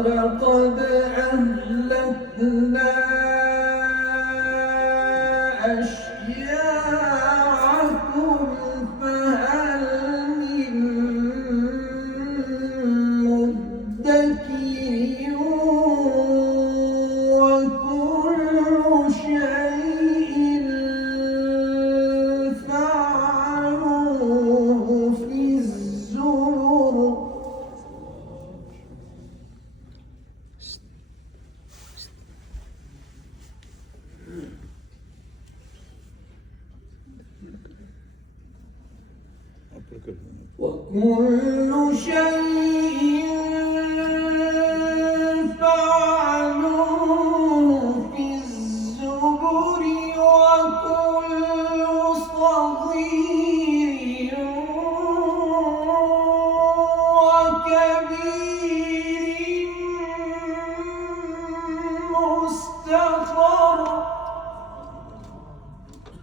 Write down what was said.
ولقد أهلكنا أشياعكم فهل من مدكر وكل شيء فعلوه في الزبر. وكل شيء